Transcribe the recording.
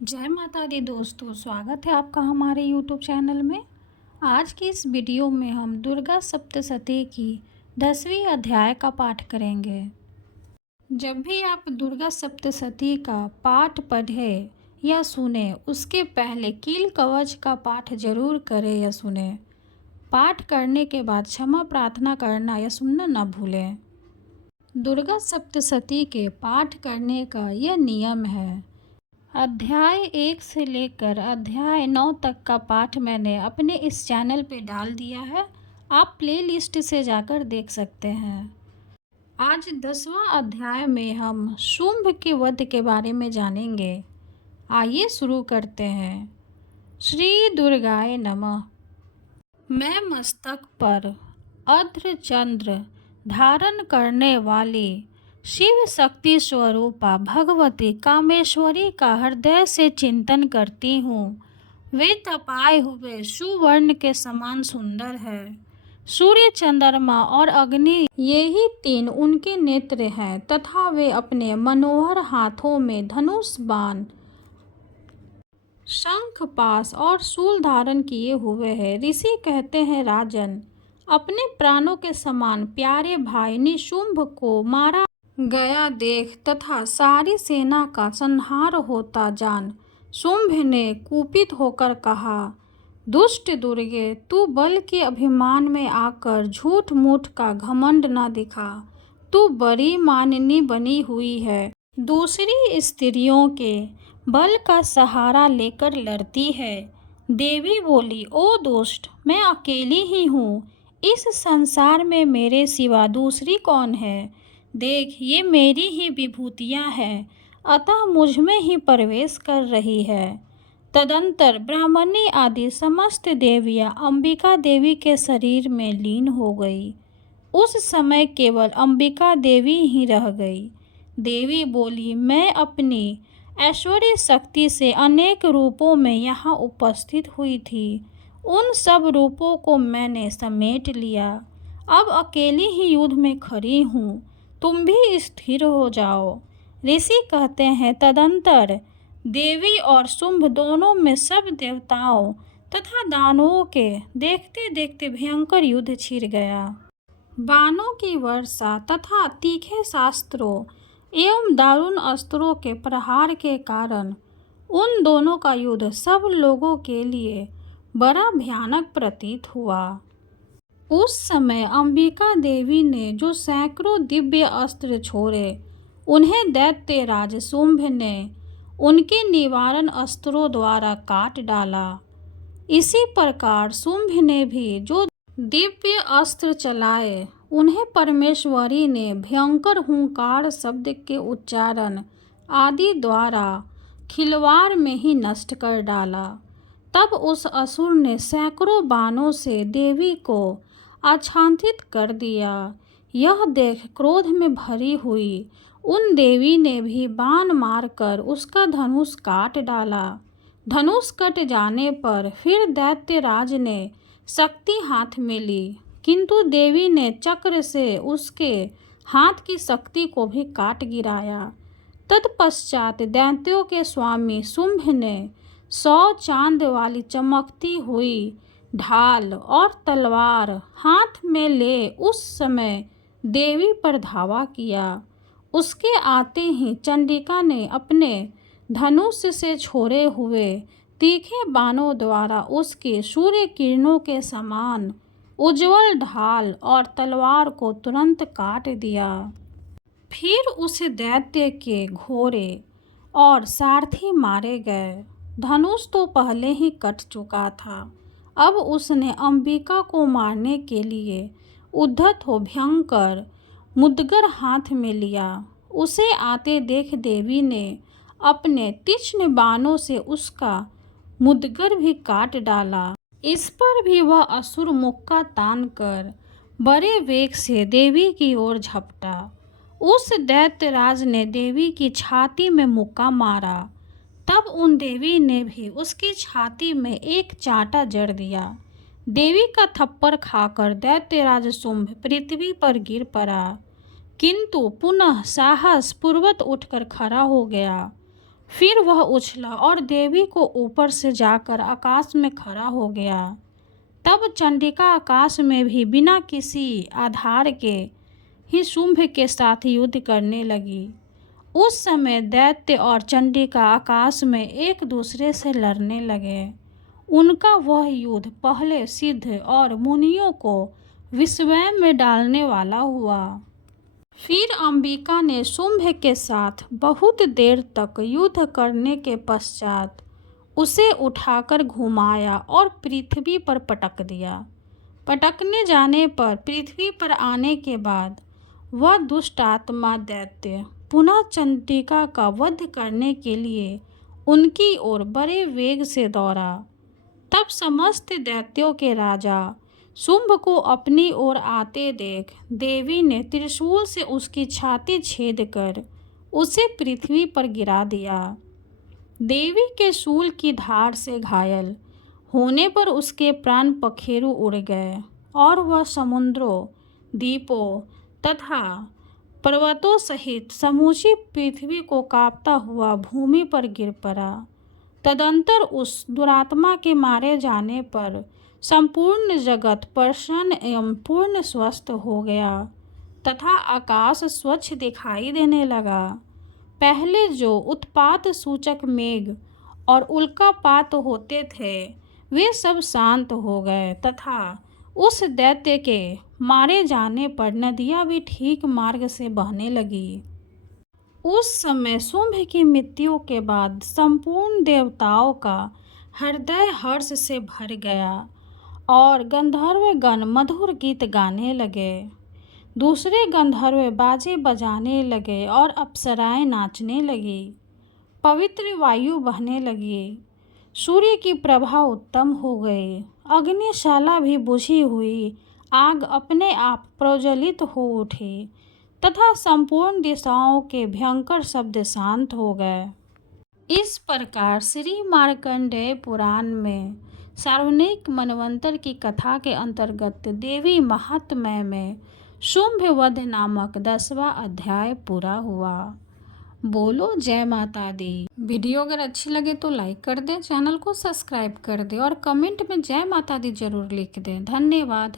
जय माता दी दोस्तों, स्वागत है आपका हमारे YouTube चैनल में। आज की इस वीडियो में हम दुर्गा सप्तशती की 10वीं अध्याय का पाठ करेंगे। जब भी आप दुर्गा सप्तशती का पाठ पढ़ें या सुने, उसके पहले कील कवच का पाठ जरूर करें या सुने। पाठ करने के बाद क्षमा प्रार्थना करना या सुनना न भूलें। दुर्गा सप्तशती के पाठ करने का यह नियम है। अध्याय 1 से लेकर अध्याय 9 तक का पाठ मैंने अपने इस चैनल पे डाल दिया है, आप प्लेलिस्ट से जाकर देख सकते हैं। आज 10वां अध्याय में हम शुंभ के वध के बारे में जानेंगे। आइए शुरू करते हैं। श्री दुर्गाय नमः। मैं मस्तक पर अर्ध चंद्र धारण करने वाली शिव शक्ति स्वरूपा भगवती कामेश्वरी का हृदय से चिंतन करती हूँ। वे तपाए हुए सुवर्ण के समान सुंदर है। सूर्य, चंद्रमा और अग्नि, यही तीन उनके नेत्र हैं तथा वे अपने मनोहर हाथों में धनुष, बाण, शंख, पाश और शूल धारण किए हुए हैं। ऋषि कहते हैं, राजन, अपने प्राणों के समान प्यारे भाई निशुंभ को मारा गया देख तथा सारी सेना का संहार होता जान शुंभ ने कुपित होकर कहा, दुष्ट दुर्गे, तू बल के अभिमान में आकर झूठ मूठ का घमंड न दिखा। तू बड़ी माननी बनी हुई है, दूसरी स्त्रियों के बल का सहारा लेकर लड़ती है। देवी बोली, ओ दुष्ट, मैं अकेली ही हूँ। इस संसार में मेरे सिवा दूसरी कौन है? देख, ये मेरी ही विभूतियाँ हैं, अतः मुझ में ही प्रवेश कर रही है। तदंतर ब्राह्मणी आदि समस्त देवियाँ अंबिका देवी के शरीर में लीन हो गई। उस समय केवल अंबिका देवी ही रह गई। देवी बोली, मैं अपनी ऐश्वर्य शक्ति से अनेक रूपों में यहाँ उपस्थित हुई थी। उन सब रूपों को मैंने समेट लिया। अब अकेली ही युद्ध में खड़ी हूँ, तुम भी स्थिर हो जाओ। ऋषि कहते हैं, तदंतर देवी और शुंभ दोनों में सब देवताओं तथा दानवों के देखते देखते भयंकर युद्ध छिड़ गया। बाणों की वर्षा तथा तीखे शास्त्रों एवं दारुण अस्त्रों के प्रहार के कारण उन दोनों का युद्ध सब लोगों के लिए बड़ा भयानक प्रतीत हुआ। उस समय अंबिका देवी ने जो सैकड़ों दिव्य अस्त्र छोड़े, उन्हें दैत्यराज शुंभ ने उनके निवारण अस्त्रों द्वारा काट डाला। इसी प्रकार शुंभ ने भी जो दिव्य अस्त्र चलाए, उन्हें परमेश्वरी ने भयंकर हुंकार शब्द के उच्चारण आदि द्वारा खिलवाड़ में ही नष्ट कर डाला। तब उस असुर ने सैकड़ों बाणों से देवी को आच्छादित कर दिया। यह देख क्रोध में भरी हुई उन देवी ने भी बाण मारकर उसका धनुष काट डाला। धनुष कट जाने पर फिर दैत्यराज ने शक्ति हाथ में ली, किंतु देवी ने चक्र से उसके हाथ की शक्ति को भी काट गिराया। तत्पश्चात दैत्यों के स्वामी शुंभ ने 100 चांद वाली चमकती हुई ढाल और तलवार हाथ में ले उस समय देवी पर धावा किया। उसके आते ही चंडिका ने अपने धनुष से छोड़े हुए तीखे बाणों द्वारा उसकी सूर्य किरणों के समान उज्जवल ढाल और तलवार को तुरंत काट दिया। फिर उस दैत्य के घोड़े और सारथी मारे गए। धनुष तो पहले ही कट चुका था, अब उसने अंबिका को मारने के लिए उद्धत हो भयंकर मुदगर हाथ में लिया। उसे आते देख देवी ने अपने तीक्ष्ण बाणों से उसका मुदगर भी काट डाला। इस पर भी वह असुर मुक्का तान कर बड़े वेग से देवी की ओर झपटा। उस दैत्यराज ने देवी की छाती में मुक्का मारा। तब उन देवी ने भी उसकी छाती में एक चांटा जड़ दिया। देवी का थप्पड़ खाकर दैत्यराज शुंभ पृथ्वी पर गिर पड़ा, किंतु पुनः साहस पूर्वक उठकर खड़ा हो गया। फिर वह उछला और देवी को ऊपर से जाकर आकाश में खड़ा हो गया। तब चंडिका आकाश में भी बिना किसी आधार के ही शुंभ के साथ युद्ध करने लगी। उस समय दैत्य और चंडिका आकाश में एक दूसरे से लड़ने लगे। उनका वह युद्ध पहले सिद्ध और मुनियों को विस्मय में डालने वाला हुआ। फिर अंबिका ने शुंभ के साथ बहुत देर तक युद्ध करने के पश्चात उसे उठाकर घुमाया और पृथ्वी पर पटक दिया। पटकने जाने पर पृथ्वी पर आने के बाद वह दुष्ट आत्मा दैत्य पुनः चंडिका का वध करने के लिए उनकी ओर बड़े वेग से दौड़ा। तब समस्त दैत्यों के राजा शुंभ को अपनी ओर आते देख देवी ने त्रिशूल से उसकी छाती छेद कर उसे पृथ्वी पर गिरा दिया। देवी के शूल की धार से घायल होने पर उसके प्राण पखेरु उड़ गए और वह समुद्रों, द्वीपों तथा पर्वतों सहित समूची पृथ्वी को कांपता हुआ भूमि पर गिर पड़ा। तदंतर उस दुरात्मा के मारे जाने पर संपूर्ण जगत प्रसन्न एवं पूर्ण स्वस्थ हो गया तथा आकाश स्वच्छ दिखाई देने लगा। पहले जो उत्पात सूचक मेघ और उल्कापात होते थे वे सब शांत हो गए तथा उस दैत्य के मारे जाने पर नदियाँ भी ठीक मार्ग से बहने लगी। उस समय शुंभ की मृत्यु के बाद संपूर्ण देवताओं का हृदय हर्ष से भर गया और गंधर्व गण मधुर गीत गाने लगे। दूसरे गंधर्व बाजे बजाने लगे और अप्सराएं नाचने लगी। पवित्र वायु बहने लगी। सूर्य की प्रभा उत्तम हो गई। अग्निशाला भी बुझी हुई आग अपने आप प्रज्वलित हो उठी तथा संपूर्ण दिशाओं के भयंकर शब्द शांत हो गए। इस प्रकार श्री मार्कंडेय पुराण में सार्वजनिक मनवंतर की कथा के अंतर्गत देवी महात्म्य में शुंभ वध नामक 10वां अध्याय पूरा हुआ। बोलो जय माता दी। वीडियो अगर अच्छी लगे तो लाइक कर दें, चैनल को सब्सक्राइब कर दें और कमेंट में जय माता दी जरूर लिख दें। धन्यवाद।